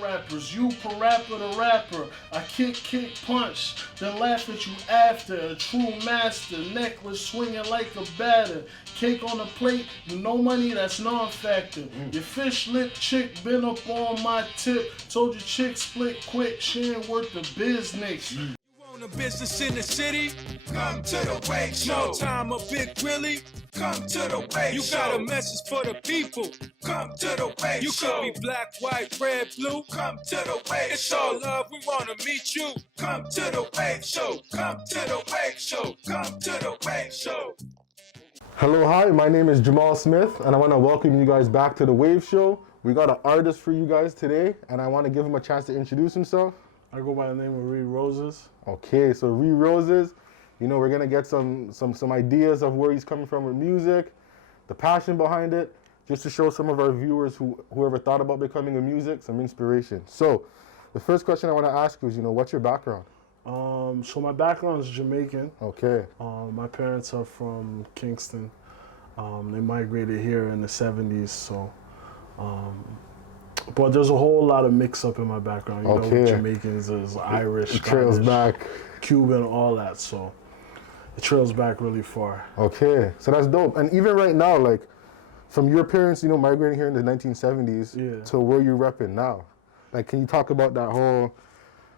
Rappers, you parappa the rapper. I kick, punch, then laugh at you after. A true master, necklace swinging like a batter. Cake on the plate, you know money, that's non-factor. Your fish lip chick been up on my tip. Told your chick split quick, she ain't worth the business. A business in the city, come to the Wave Show. No time a Big Willie, come to the Wave Show. You got a message for the people, come to the Wave Show. You could be black, white, red, blue, come to the Wave Show. It's all love, we wanna meet you. Come to the Wave Show, come to the Wave Show, come to the Wave Show. Hello, hi, my name is Jamal Smith, and I want to welcome you guys back to the Wave Show. We got an artist for you guys today, and I want to give him a chance to introduce himself. I go by the name of Reid Roses. Okay, so Reid Roses, you know, we're gonna get some ideas of where he's coming from with music, the passion behind it, just to show some of our viewers who ever thought about becoming a music some inspiration. So, the first question I want to ask you is, you know, what's your background? So my background is Jamaican. Okay. My parents are from Kingston. They migrated here in the 70s, so. But there's a whole lot of mix-up in my background. You know, Jamaicans, there's Irish, it trails back. Cuban, all that. So it trails back really far. Okay, so that's dope. And even right now, like, from your parents, you know, migrating here in the 1970s to where you're repping now, like, can you talk about that whole,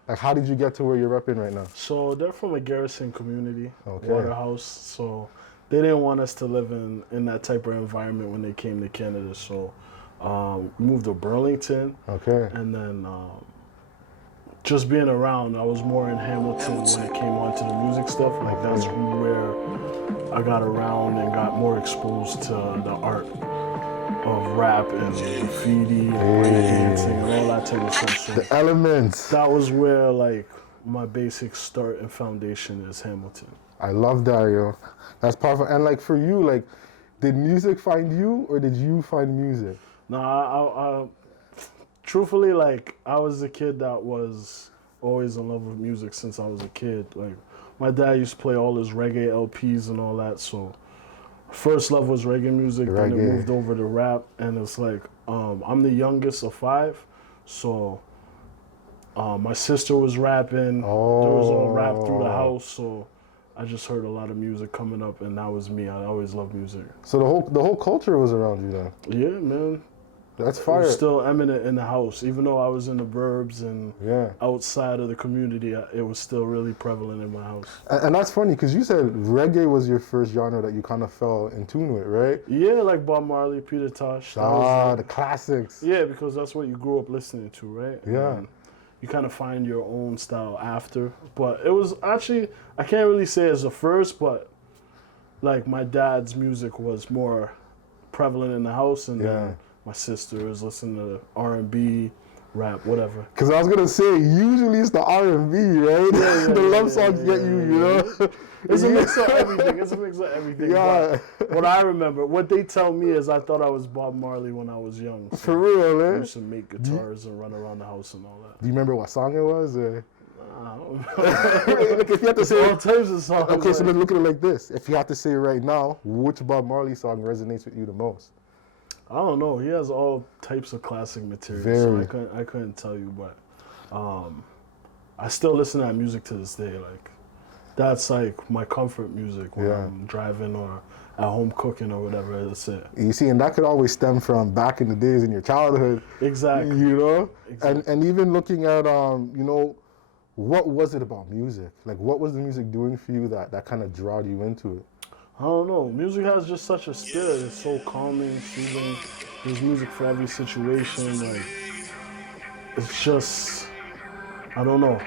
like, how did you get to where you're repping right now? So they're from a Garrison community, Waterhouse. So they didn't want us to live in that type of environment when they came to Canada. So moved to Burlington. Okay. And then just being around, I was more in Hamilton when it came on to the music stuff. Like, that's where I got around and got more exposed to the art of rap and graffiti and breakdancing and all that type of stuff. So the elements. That was where, like, my basic start and foundation is Hamilton. I love that, yo. That's powerful. And, like, for you, like, did music find you or did you find music? No, I truthfully, like, I was a kid that was always in love with music since I was a kid. Like, my dad used to play all his reggae LPs and all that, so first love was reggae music, then it moved over to rap, and it's like, I'm the youngest of 5, so my sister was rapping, there was all rap through the house, so I just heard a lot of music coming up, and that was me. I always loved music. So the whole culture was around you then? Yeah, man. That's fire. It was still eminent in the house. Even though I was in the burbs and outside of the community, it was still really prevalent in my house. And that's funny, because you said reggae was your first genre that you kind of fell in tune with, right? Yeah, like Bob Marley, Peter Tosh. The classics. Yeah, because that's what you grew up listening to, right? Yeah. And you kind of find your own style after. But it was actually, I can't really say it's the first, but like my dad's music was more prevalent in the house, and then my sister was listening to R&B, rap, whatever. Because I was going to say, usually it's the R&B, right? The love songs get you, you know? It's a mix of everything. It's a mix of everything. Yeah. But what I remember, what they tell me is I thought I was Bob Marley when I was young. So for real, man? I used to make guitars and run around the house and all that. Do you remember what song it was? I don't know. If you had to say all types of songs. Okay, so then look at it like this. If you had to say right now, which Bob Marley song resonates with you the most? I don't know. He has all types of classic material, so I couldn't tell you, but I still listen to that music to this day. Like, that's like my comfort music when I'm driving or at home cooking or whatever. That's it. You see, and that could always stem from back in the days in your childhood. Exactly. You know, exactly. And even looking at you know, what was it about music? Like, what was the music doing for you that kind of drawed you into it? I don't know. Music has just such a spirit. It's so calming, soothing. There's music for every situation. Like, it's just, I don't know.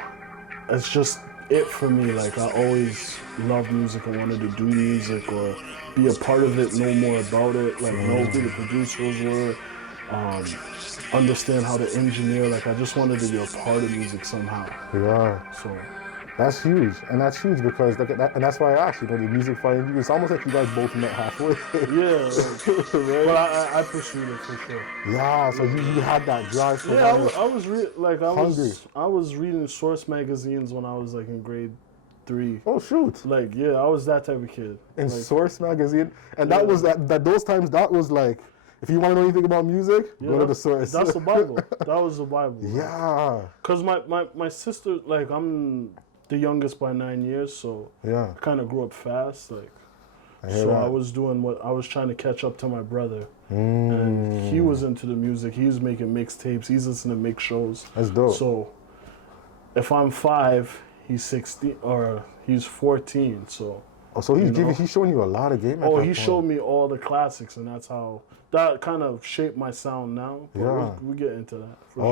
It's just it for me. Like, I always loved music and wanted to do music or be a part of it, know more about it, like know who the producers were, understand how to engineer. Like, I just wanted to be a part of music somehow. Yeah. So. That's huge, and that's huge because, and that's why I asked, you know, the music find you. It's almost like you guys both met halfway. Yeah, right? But I pursued it for sure. Yeah, so you had that drive for I was reading Source magazines when I was like in grade 3. Oh shoot! Like, yeah, I was that type of kid. In like, Source magazine, and that was that those times that was like if you want to know anything about music, go to the source. That's the Bible. That was the Bible. Yeah. Because my sister, like, I'm the youngest by 9 years, so Yeah. I kind of grew up fast. Like, I hear so that. I was doing what I was trying to catch up to my brother. Mm. And he was into the music. He was making mixtapes. He's listening to mix shows. That's dope. So if I'm 5, he's 16 or he's 14. So Oh, so he's showing you a lot of game. he showed me all the classics, and that's how that kind of shaped my sound now. But Yeah. we get into that. For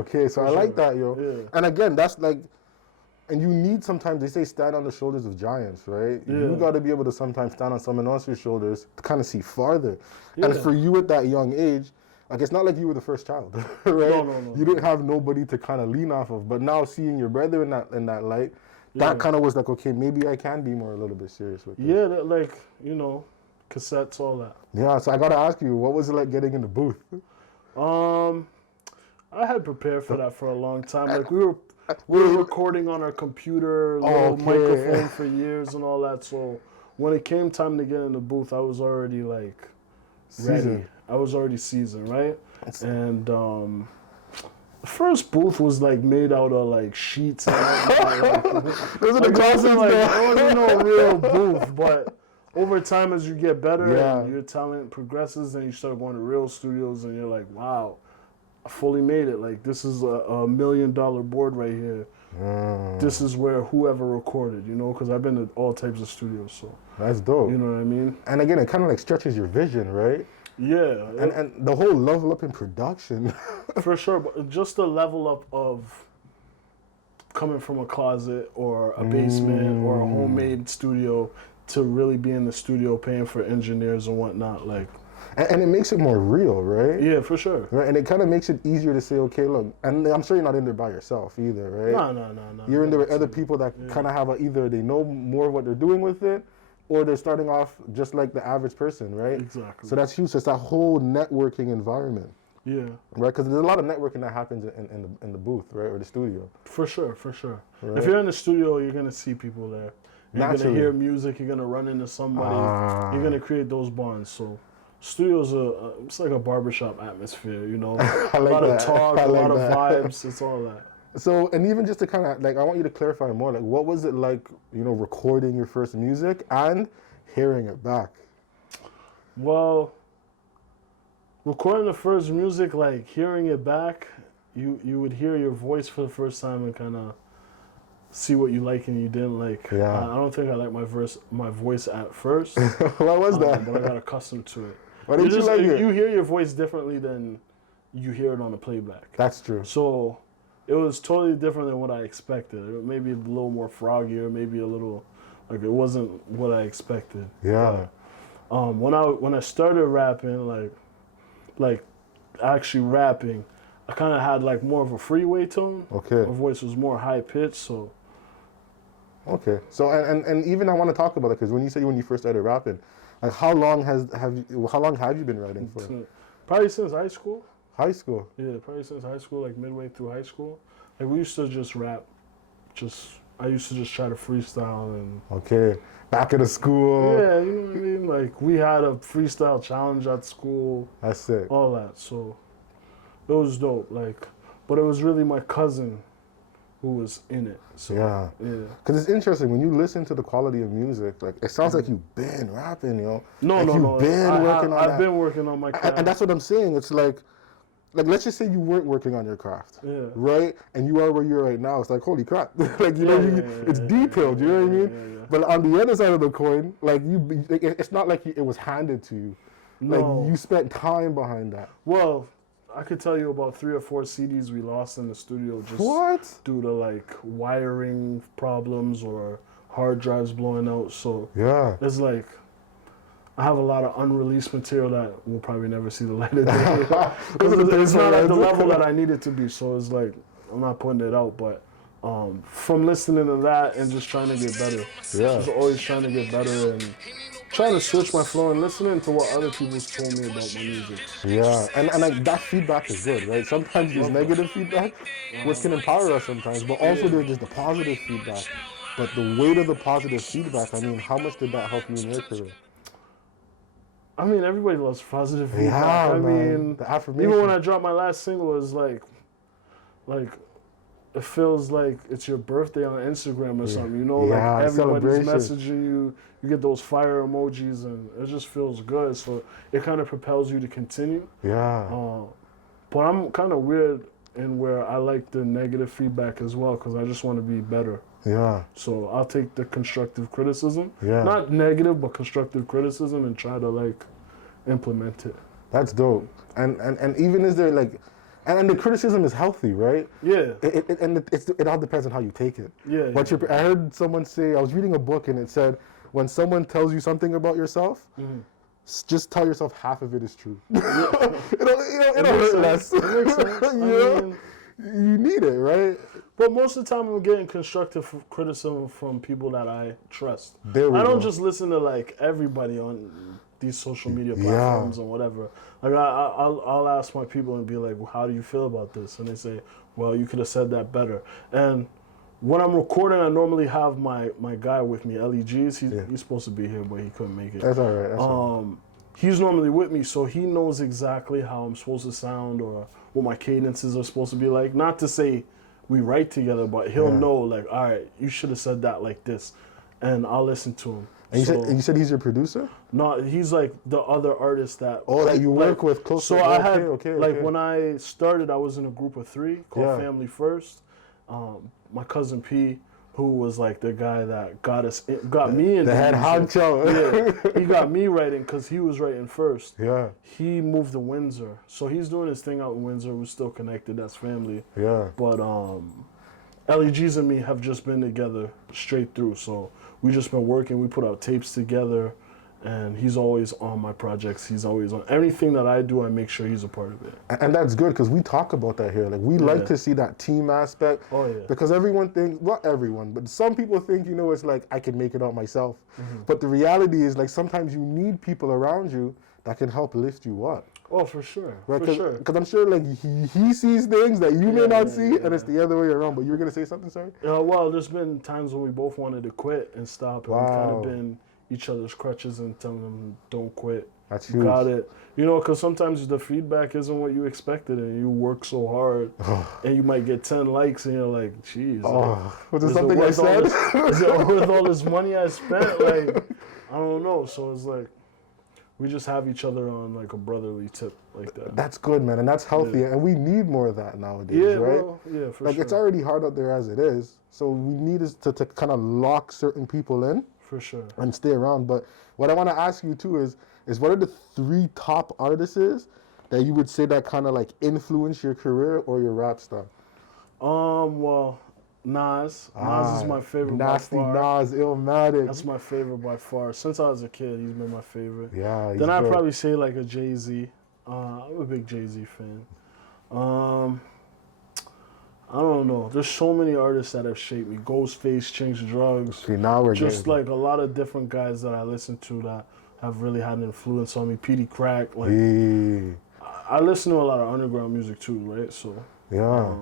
Okay. So I like that, yo. Yeah. And again, that's like, and you need sometimes, they say stand on the shoulders of giants, right? You got to be able to sometimes stand on someone else's shoulders to kind of see farther. And for you at that young age, like, it's not like you were the first child, right? No. You didn't have nobody to kind of lean off of. But now seeing your brother in that light, that kind of was like, okay, maybe I can be more a little bit serious with this. Yeah, like, cassettes, all that. Yeah, so I got to ask you, what was it like getting in the booth? I had prepared for that for a long time. Like, we were recording on our computer, little microphone for years and all that. So when it came time to get in the booth, I was already like ready. I was already seasoned, right? And the first booth was like made out of like sheets and everything. Those are the classics, it wasn't no real booth, but over time as you get better and your talent progresses and you start going to real studios and you're like, wow, I fully made it. Like, this is a $1 million board right here. This is where whoever recorded, because I've been to all types of studios, so. That's dope. You know what I mean? And again, it kind of like stretches your vision, right? Yeah. And the whole level up in production. For sure, but just the level up of coming from a closet or a basement or a homemade studio to really be in the studio paying for engineers and whatnot, like. And it makes it more real, right? Yeah, for sure. Right, and it kind of makes it easier to say, okay, look, and I'm sure you're not in there by yourself either, right? No. You're in there with other people that kind of have either they know more of what they're doing with it, or they're starting off just like the average person, right? Exactly. So that's huge. So it's that whole networking environment. Yeah. Right, because there's a lot of networking that happens in the booth, right, or the studio. For sure. Right. If you're in the studio, you're gonna see people there. You're gonna hear music. You're gonna run into somebody. You're gonna create those bonds. So. Studios it's like a barbershop atmosphere, I like a lot that. of talk, I a lot like of that. vibes, it's all that. So, and even just to kind of, like, I want you to clarify more, like, what was it like, recording your first music and hearing it back? Well, recording the first music, like, hearing it back, you would hear your voice for the first time and kind of see what you like and you didn't like. Yeah. I don't think I liked my voice at first. What was that? But I got accustomed to it. Why didn't you like it? You hear your voice differently than you hear it on the playback. That's true. So it was totally different than what I expected. Maybe a little more froggier, maybe a little, like, it wasn't what I expected. Yeah. But, when I started rapping, like actually rapping, I kind of had like more of a freeway tone. Okay. My voice was more high pitched, so. Okay. So and even I want to talk about it because when you first started rapping, like how long have you been writing for? Probably since high school. High school. Yeah, probably since high school, like midway through high school. Like we used to just rap, I used to just try to freestyle and. Okay. Back in the school. Yeah, you know what I mean? Like we had a freestyle challenge at school. That's sick. All that, so it was dope. Like, but it was really my cousin who was in it. So, yeah. Because it's interesting when you listen to the quality of music. Like it sounds like you've been rapping, No. I've been working on my craft. And that's what I'm saying. It's like let's just say you weren't working on your craft, right? And you are where you're right now. It's like holy crap, like it's detailed. You know what I mean? Yeah. But on the other side of the coin, like it's not like it was handed to you. No. Like you spent time behind that. Well, I could tell you about 3 or 4 CDs we lost in the studio just due to like wiring problems or hard drives blowing out. So it's like I have a lot of unreleased material that will probably never see the light of day. It's not at the level that I need it to be. So it's like I'm not putting it out, but from listening to that and just trying to get better. Just always trying to get better and trying to switch my flow and listening to what other people told me about my music. Yeah, and like that feedback is good, right? Sometimes there's negative feedback, which can empower us sometimes, but also there's just the positive feedback. But the weight of the positive feedback, I mean, how much did that help you in your career? I mean, everybody loves positive feedback. Yeah, I man. mean, The affirmation. even when I dropped my last single, it was like it feels like it's your birthday on Instagram or something. You know, Yeah, like everybody's celebration. messaging you. You get those fire emojis, and it just feels good. So it kind of propels you to continue. Yeah. But I'm kind of weird in where I like the negative feedback as well because I just want to be better. Yeah. So I'll take the constructive criticism, Yeah. not negative, but constructive criticism, and try to like implement it. That's dope. And even is there like, and the criticism is healthy, right? Yeah. It all depends on how you take it. Yeah. But I heard someone say, I was reading a book and it said, when someone tells you something about yourself, just tell yourself half of it is true. It'll hurt less. It makes sense. I mean, you need it, right? but most of the time, I'm getting constructive criticism from people that I trust. There we I don't go. just listen to like everybody on these social media platforms and whatever. Like I'll ask my people and be like, well, "How do you feel about this?" And they say, "Well, you could have said that better." And when I'm recording, I normally have my guy with me, LEGs. He's supposed to be here, but he couldn't make it. That's all right. That's all right. He's normally with me, so he knows exactly how I'm supposed to sound or what my cadences are supposed to be like. Not to say we write together, but he'll know, like, all right, you should have said that like this, and I'll listen to him. And you said he's your producer? No, he's like the other artist that. Oh, that you work with closely. So I had Okay. when I started, I was in a group of 3 called Family First. My cousin P, who was like the guy that got me in the head honcho. Yeah, he got me writing because he was writing first. Yeah. He moved to Windsor, so he's doing his thing out in Windsor. We're still connected as family. Yeah. But LEGs and me have just been together straight through. So we just been working. We put out tapes together, and he's always on my projects. He's always on anything that I do. I make sure he's a part of it. And that's good because we talk about that here. Like we like to see that team aspect. Oh, yeah. Because everyone thinks, not everyone, but some people think, it's like I can make it out myself. But the reality is like sometimes you need people around you that can help lift you up. Oh, for sure. Right? For sure. Because I'm sure like he sees things that you may not see, and it's the other way around. But you were gonna say something, sorry? Well, there's been times when we both wanted to quit and stop, and we kind Wow. of been each other's crutches and telling them, don't quit. That's You huge. got it. Because sometimes the feedback isn't what you expected, and you work so hard, and you might get 10 likes, and you're like, geez. Was it something I said? Is it worth all this money I spent? Like, I don't know. So it's like, we just have each other on like a brotherly tip like that. That's good, man, and that's healthy, and we need more of that nowadays, Yeah, right? well, yeah, for Like sure. it's already hard out there as it is, so we need is to kind of lock certain people in For sure. and stay around. But what I want to ask you too is what are the 3 top artists that you would say that kind of like influence your career or your rap style? Well, Nas. Nas is my favorite Nasty by far. Nas, Illmatic. That's my favorite by far. Since I was a kid, he's been my favorite. Yeah, he's Then I'd good. probably say like a Jay-Z. I'm a big Jay-Z fan. I don't know. There's so many artists that have shaped me. Ghostface, Change Drugs. See, now we're Just getting like a lot of different guys that I listen to that have really had an influence on me. Petey Crack. Like Yeah. I listen to a lot of underground music too, right? So Yeah.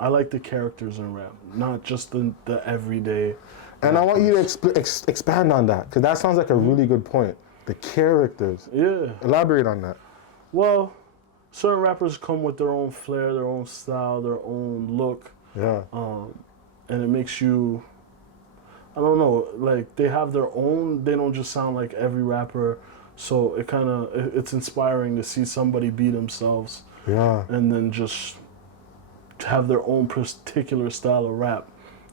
I like the characters in rap, not just the everyday. And I want you to expand on that, because that sounds like a really good point. The characters. Yeah. Elaborate on that. Well, certain rappers come with their own flair, their own style, their own look, Yeah. and it makes you, I don't know, like they have their own, they don't just sound like every rapper, so it's inspiring to see somebody be themselves Yeah. and then just have their own particular style of rap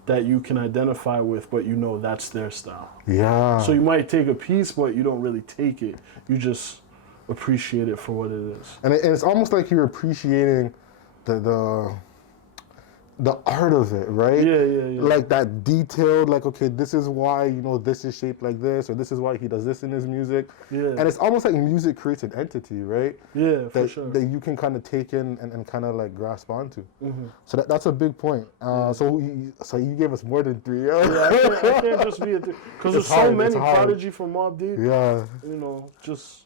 that you can identify with, but that's their style. Yeah. So you might take a piece, but you don't really take it. You just appreciate it for what it is. And it's almost like you're appreciating the art of it, right? Yeah. Like that detailed, like, okay, this is why, this is shaped like this, or this is why he does this in his music. Yeah. And it's almost like music creates an entity, right? Yeah, for That, sure. that you can kind of take in and kind of like grasp onto. Mm-hmm. So that's a big point. So you gave us more than 3. I can't just be because there's so hard, many. it's hard. Prodigy from Mobb Deep. Yeah. Just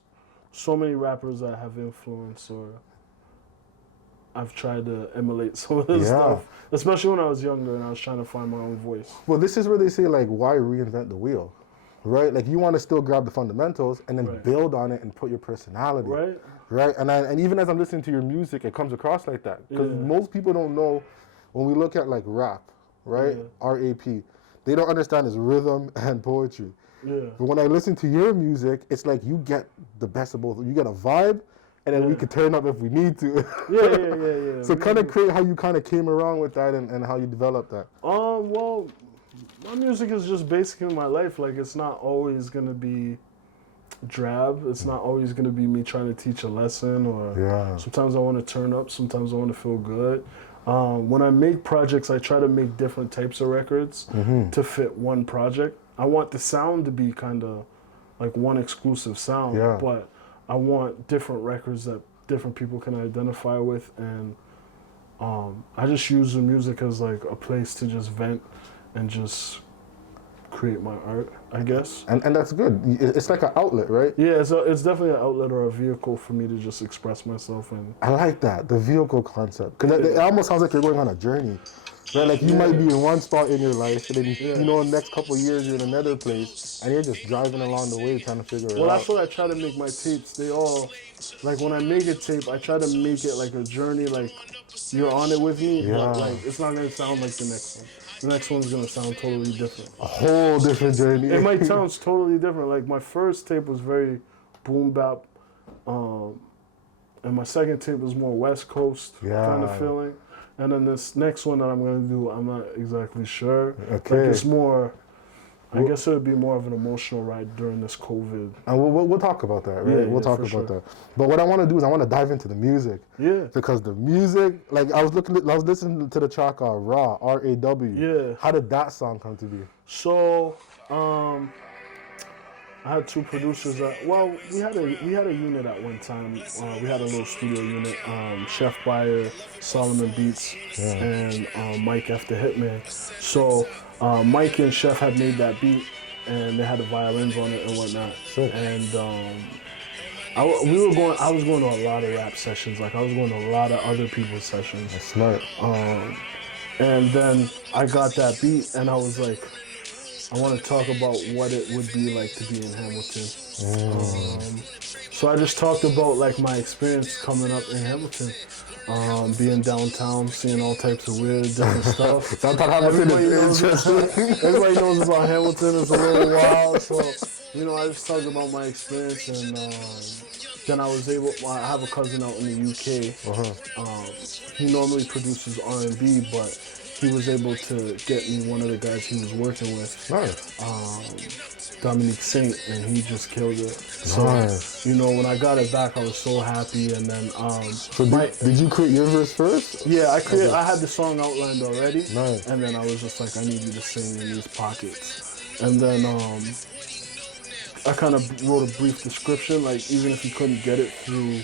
so many rappers that have influence, or I've tried to emulate some of this stuff, especially when I was younger and I was trying to find my own voice. Well, this is where they say, like, why reinvent the wheel? right? Like you want to still grab the fundamentals and then Right. build on it and put your personality, Right? right? And even as I'm listening to your music, it comes across like that because Yeah. most people don't know when we look at like rap, right? Yeah. R-A-P, they don't understand it's rhythm and poetry. Yeah. But when I listen to your music, it's like you get the best of both. You get a vibe, and then we Yeah. could turn up if we need to. Yeah. So kind of create how you kind of came around with that and how you developed that. Well, my music is just basically my life. Like, it's not always gonna be drab. It's not always gonna be me trying to teach a lesson, or Yeah. sometimes I want to turn up. Sometimes I want to feel good. When I make projects, I try to make different types of records to fit one project. I want the sound to be kind of like one exclusive sound, Yeah. but I want different records that different people can identify with, and I just use the music as like a place to just vent and just create my art, I guess. And that's good. It's like an outlet, right? Yeah, it's definitely an outlet or a vehicle for me to just express myself. And I like that, the vehicle concept. Because it almost sounds like you're going on a journey. Right? Like you might be in one spot in your life, and then, you know, next couple of years you're in another place, and you're just driving along the way trying to figure it out. Well, that's what I try to make my tapes. They all, like when I make a tape, I try to make it like a journey, like you're on it with me, but like it's not gonna sound like the next one. The next one's gonna sound totally different. A whole different journey. It might sound totally different. Like my first tape was very boom bap, and my second tape was more West Coast kind of feeling. And then this next one that I'm gonna do, I'm not exactly sure. Okay. Like it's more, I guess it would be more of an emotional ride during this COVID. And we'll talk about that, right? Yeah, we'll talk for about sure. that. But what I want to do is I want to dive into the music. Yeah. Because the music, like I was listening to the track Raw, R-A-W. Yeah. How did that song come to be? So, I had two producers that, well, we had a unit at one time. We had a little studio unit, Chef Bayer, Solomon Beats, and Mike F. the Hitman. So Mike and Chef had made that beat, and they had the violins on it and whatnot. Sick. And I was going to a lot of rap sessions. Like I was going to a lot of other people's sessions. That's smart. And then I got that beat, and I was like, I want to talk about what it would be like to be in Hamilton. So I just talked about like my experience coming up in Hamilton, being downtown, seeing all types of weird different stuff. Downtown Hamilton Everybody is knows, interesting. everybody knows about Hamilton. It's a little wild, so you know I just talked about my experience, and then I was able. I have a cousin out in the UK. He normally produces R&B, but he was able to get me one of the guys he was working with, Nice. Dominique Saint, and he just killed it. So, Nice. you know, when I got it back, I was so happy. And then, So did you create your verse first? yeah, I had the song outlined already. Nice. And then I was just like, I need you to sing in these pockets. And then I kind of wrote a brief description, like even if he couldn't get it through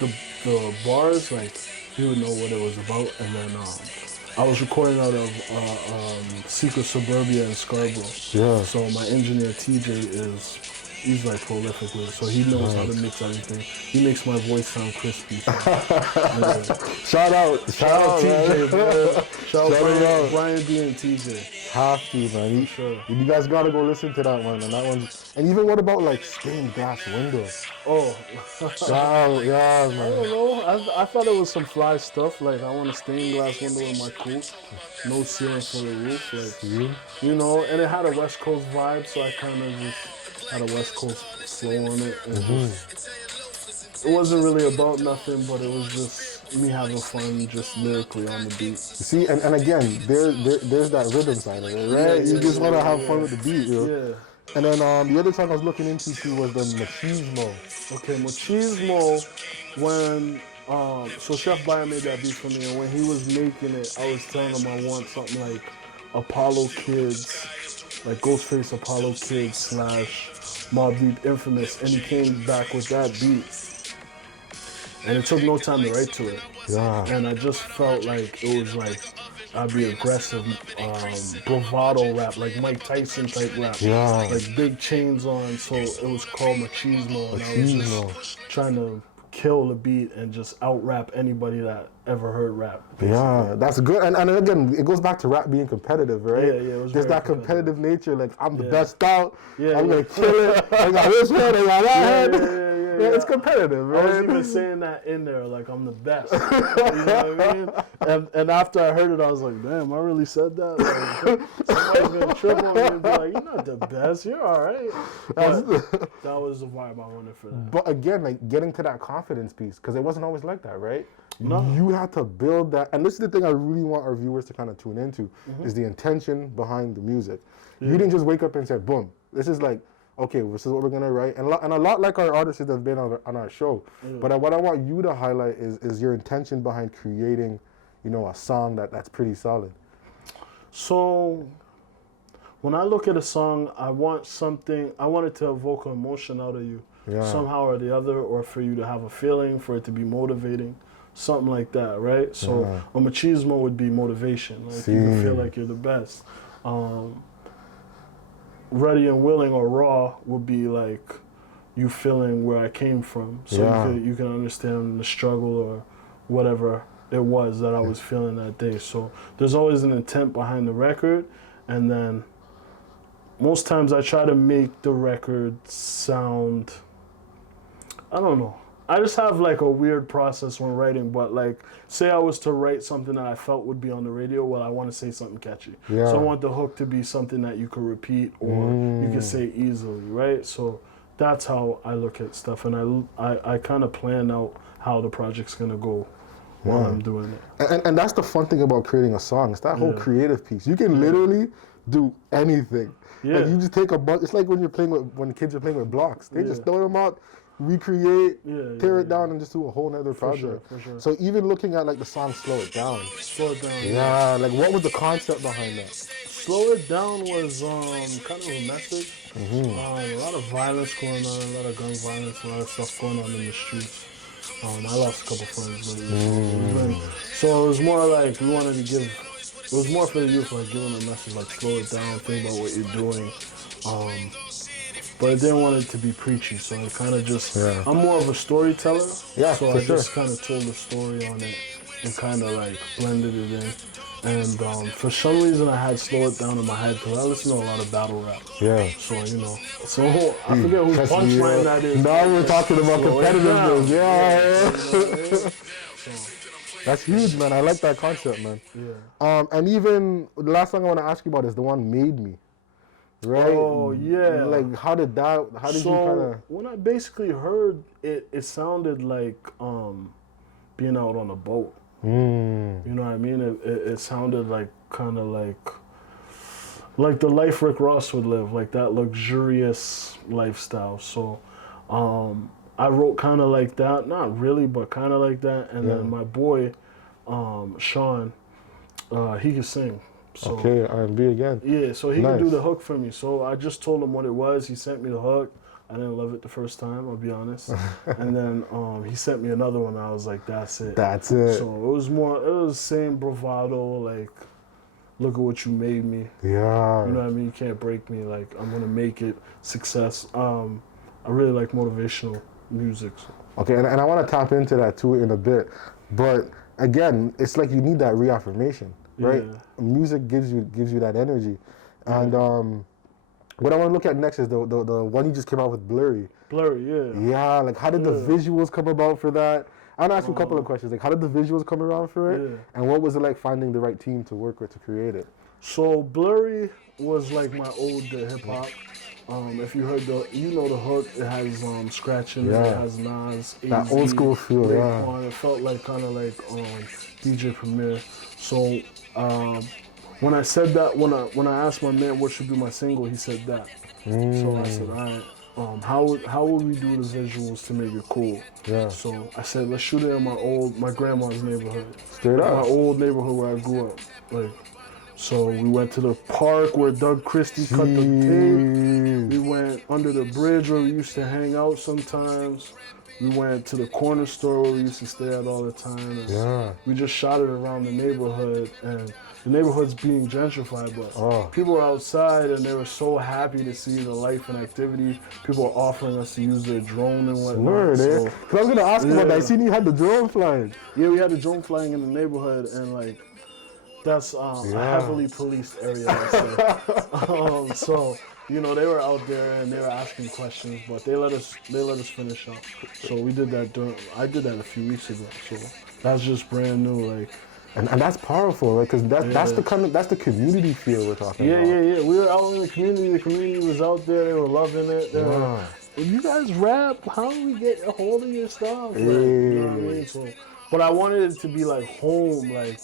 the bars, like he would know what it was about. And then I was recording out of Secret Suburbia in Scarborough. Yeah. So my engineer TJ he's like prolific with it, so he knows how to mix everything. He makes my voice sound crispy. So, yeah. Shout out TJ, man. Shout out. out Brian D and TJ. Have to, man. Sure. You guys gotta go listen to that one. And that one. And even what about like stained glass windows? Oh, Yeah, I man. don't know. I thought it was some fly stuff. Like I want a stained glass window in my coupe, no ceiling for the roof. Like you know, and it had a West Coast vibe, so I kind of just had a West Coast flow on it. And it wasn't really about nothing, but it was just me having fun, just lyrically on the beat. See, and again, there's that rhythm side of it, right? Yeah, you just want to have yeah. fun with the beat, you know? Yeah. And then the other song I was looking into too was the Machismo. Okay, Machismo, when so Chef Bayer made that beat for me, and when he was making it, I was telling him I want something like Apollo Kids, like Ghostface Apollo Kids / Mobb Deep Infamous, and he came back with that beat. And it took no time to write to it. Yeah. And I just felt like it was like I'd be aggressive, bravado rap, like Mike Tyson type rap. Yeah. Like big chains on, so it was called Machismo. And I was just trying to kill the beat and out rap anybody that ever heard rap. Basically. Yeah, that's good. And again, it goes back to rap being competitive, right? Yeah, it was There's very that competitive nature. Like, I'm the Yeah. best out. Yeah, I'm yeah. gonna kill it. I got this head. I got that head. Yeah, It's competitive, I right? was even saying that in there, like I'm the best. You know what I mean? And after I heard it, I was like, damn, I really said that. Like, somebody's gonna trip on me and be like, you're not the best. You're all right. But that was the vibe I wanted for that. But again, like getting to that confidence piece, because it wasn't always like that, right? No. You had to build that, and this is the thing I really want our viewers to kind of tune into, is the intention behind the music. You didn't just wake up and say, boom, this is like, okay, this is what we're gonna write, and a lot like our artists that have been on our show. But what I want you to highlight is your intention behind creating, you know, a song that's pretty solid. So when I look at a song, I want it to evoke an emotion out of you somehow or the other, or for you to have a feeling, for it to be motivating, something like that, right? So a machismo would be motivation, like you can feel like you're the best. Ready and Willing or Raw would be like you feeling where I came from, so you can understand the struggle or whatever it was that I was feeling that day. So there's always an intent behind the record, and then most times I try to make the record sound, I don't know. I just have like a weird process when writing, but like, say I was to write something that I felt would be on the radio, well, I want to say something catchy. So I want the hook to be something that you could repeat or you can say easily, right? So that's how I look at stuff, and I kind of plan out how the project's going to go while I'm doing it. And that's the fun thing about creating a song. It's that whole creative piece. You can literally do anything. Like you just take a bunch. It's like when when kids are playing with blocks. They just throw them out, recreate, tear it down, and just do a whole nother project. For sure. So even looking at like the song Slow It Down. Slow It Down. Yeah, like what was the concept behind that? Slow It Down was kind of a message. A lot of violence going on, a lot of gun violence, a lot of stuff going on in the streets. I lost a couple friends, so it was more like we wanted to give. It was more for the youth, like giving a message, like slow it down, think about what you're doing. But I didn't want it to be preachy, so I kind of just. I'm more of a storyteller, so I just kind of told the story on it and kind of like blended it in. And for some reason, I had Slow It Down in my head because I listen to a lot of battle rap. So, you know. So, I forget whose punchline that is. Now we're talking about competitiveness. That's huge, man. I like that concept, man. And even the last song I want to ask you about is the one Made Me. Right? Oh, yeah. Like, how did you kind of... When I basically heard it, it sounded like being out on a boat. You know what I mean? It sounded like kind of like the life Rick Ross would live, like that luxurious lifestyle. So I wrote kind of like that, not really, but kind of like that. And then my boy, Sean, he can sing. So, okay, R&B again. Yeah, so he can do the hook for me. So I just told him what it was. He sent me the hook. I didn't love it the first time, I'll be honest. And then he sent me another one. I was like, that's it. That's it. So it was same bravado, like, look at what you made me. Yeah. You know what I mean? You can't break me. Like, I'm going to make it success. I really like motivational music. So. Okay, and I want to tap into that too in a bit. But again, it's like you need that reaffirmation, right? Music gives you that energy. And what I want to look at next is the one you just came out with, Blurry. Blurry, yeah. Yeah, like how did the visuals come about for that? I want to ask you a couple of questions. Like, how did the visuals come around for it? And what was it like finding the right team to work with to create it? So Blurry was like my old hip hop. If you heard the hook, it has scratching, it has Nas, that old school feel, Raekwon. It felt like kind of like DJ Premier. So when I said that, when I asked my man what should be my single, he said that. So I said, all right, how would we do the visuals to make it cool? So I said, let's shoot it in my grandma's neighborhood. Straight up. My old neighborhood where I grew up. Like, So we went to the park where Doug Christie cut the tape. We went under the bridge where we used to hang out sometimes. We went to the corner store where we used to stay at all the time. And we just shot it around the neighborhood. And the neighborhood's being gentrified, but people were outside and they were so happy to see the life and activity. People were offering us to use their drone and whatnot. Word, so, eh? 'Cause I was going to ask about that. I seen you had the drone flying. Yeah, we had the drone flying in the neighborhood, and like, that's a heavily policed area, let's say. So, you know, they were out there and they were asking questions, but they let us finish up. So we did that I did that a few weeks ago. So that's just brand new, like. And that's powerful, right? Because that's the community feel we're talking about. Yeah. We were out in the community. The community was out there. They were loving it. They were like, you guys rap? How do we get a hold of your stuff? Like, you know what I mean? So, but I wanted it to be like home, like.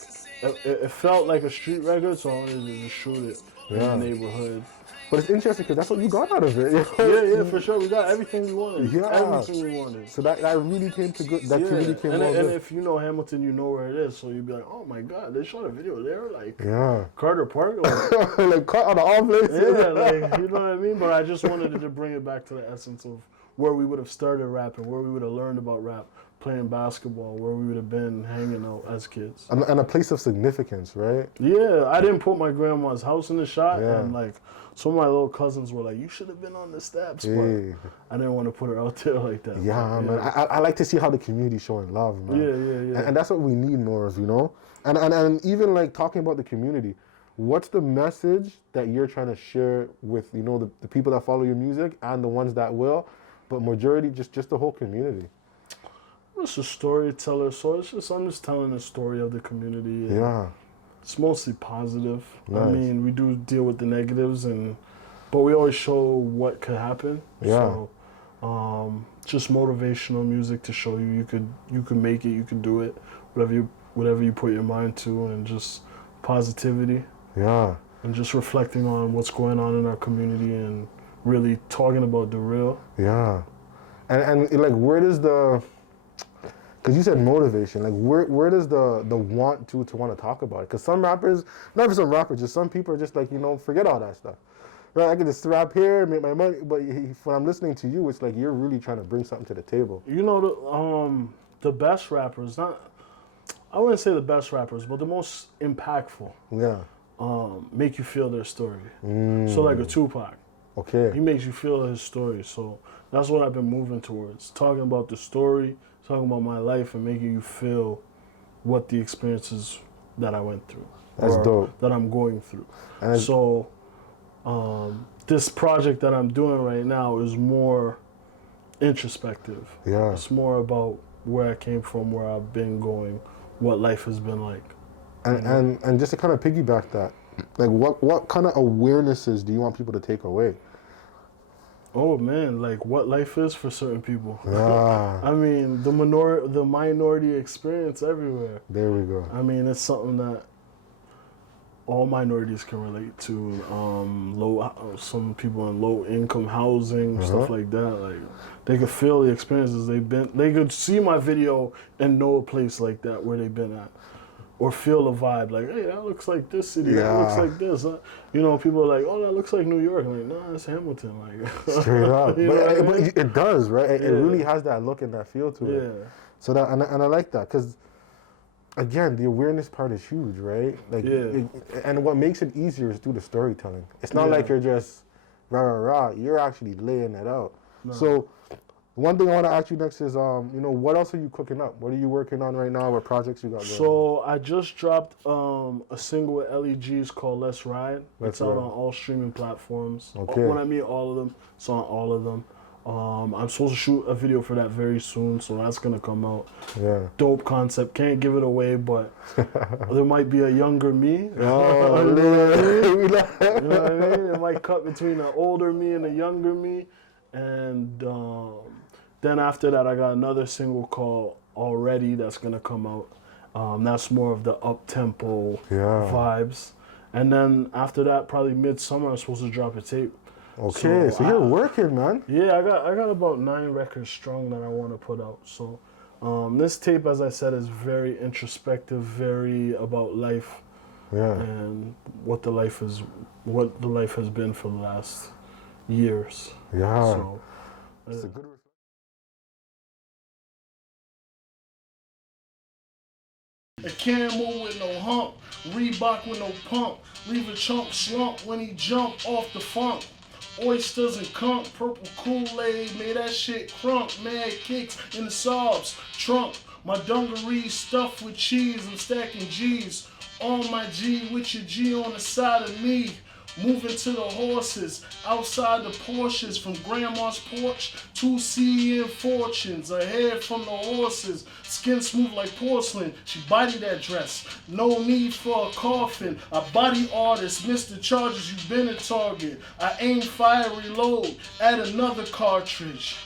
It felt like a street record, so I wanted to just shoot it in the neighborhood. But it's interesting because that's what you got out of it. Yeah, for sure. We got everything we wanted. Yeah. Everything we wanted. So that really came to good. That really came and good. if you know Hamilton, you know where it is. So you'd be like, oh my God, they shot a video there? Like, yeah. Carter Park? Like, like cut on the off place. Yeah, like, you know what I mean? But I just wanted to bring it back to the essence of where we would have started rapping, where we would have learned about rap, playing basketball, where we would have been hanging out as kids. And a place of significance, right? Yeah, I didn't put my grandma's house in the shot, and like some of my little cousins were like, "You should have been on the steps," but I didn't want to put her out there like that. Yeah, man. I like to see how the community's showing love, man. Yeah. And that's what we need more of, you know. And even like talking about the community, what's the message that you're trying to share with, you know, the people that follow your music and the ones that will, but majority just the whole community? I'm just a storyteller, so I'm just telling the story of the community. Yeah. It's mostly positive. Nice. I mean, we do deal with the negatives, but we always show what could happen. Yeah. So, just motivational music to show you could make it, you can do it, whatever you put your mind to, and just positivity. Yeah. And just reflecting on what's going on in our community and really talking about the real. Yeah. And like, where does because you said motivation, like where does the want to want to talk about it? Because some rappers, not for some rappers, just some people are just like, you know, forget all that stuff. Right? I can just rap here, make my money, but when I'm listening to you, it's like you're really trying to bring something to the table. You know, the best rappers, I wouldn't say the best rappers, but the most impactful. Yeah. Make you feel their story. So like a Tupac. Okay. He makes you feel his story. So that's what I've been moving towards. Talking about the story, talking about my life, and making you feel what the experiences that I went through. That's dope. That I'm going through. And so this project that I'm doing right now is more introspective. Yeah. It's more about where I came from, where I've been going, what life has been like. And just to kind of piggyback that, like what kind of awarenesses do you want people to take away? Oh man, like what life is for certain people. Yeah. I mean, the minority experience everywhere. There we go. I mean, it's something that all minorities can relate to. Some people in low income housing, stuff like that. Like they could feel the experiences they've been. They could see my video and know a place like that where they've been at. Or feel a vibe, like, hey, that looks like this city, that looks like this. You know, people are like, oh, that looks like New York. I'm like, no, it's Hamilton. Like, straight up. But it does, right? It Yeah. really has that look and that feel to it. Yeah. So that, and I like that, because, again, the awareness part is huge, right? Like, and what makes it easier is through the storytelling. It's not like you're just rah. You're actually laying it out. No. So, one thing I want to ask you next is, you know, what else are you cooking up? What are you working on right now? What projects you got going? So I just dropped a single with LEGs called Let's Ride. It's out on all streaming platforms. Okay. When I mean all of them, it's on all of them. I'm supposed to shoot a video for that very soon, so that's gonna come out. Yeah. Dope concept. Can't give it away, but there might be a younger me. Oh, you know what I mean? It might cut between an older me and a younger me, and then after that, I got another single called Already that's gonna come out. That's more of the up-tempo vibes. And then after that, probably midsummer, I'm supposed to drop a tape. Okay, so you're working, man. Yeah, I got about 9 records strong that I want to put out. So this tape, as I said, is very introspective, very about life. Yeah. and what the life has been for the last years. Yeah. So It's a good. a camel with no hump, Reebok with no pump, leave a chump slump when he jump off the funk. Oysters and conch, purple Kool-Aid, made that shit crunk, mad kicks in the sobs, trunk. My dungarees stuffed with cheese, I'm stacking G's. On my G with your G on the side of me. Moving to the horses, outside the Porsches, from grandma's porch, 2 CN fortunes, ahead from the horses, skin smooth like porcelain, she body that dress, no need for a coffin, I body artist, Mr. Charges, you been a target, I aim, fire, reload, add another cartridge.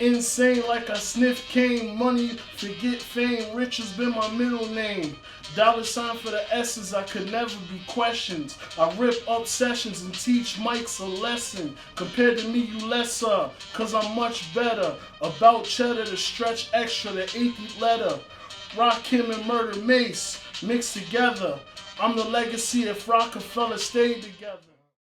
Insane like I sniff cane, money, forget fame, rich has been my middle name. Dollar sign for the S's, I could never be questioned. I rip up sessions and teach mics a lesson. Compared to me, you lesser, cause I'm much better. About cheddar to stretch extra, the 8th letter. Rock him and murder Mace, mixed together. I'm the legacy if Rockefeller stayed together.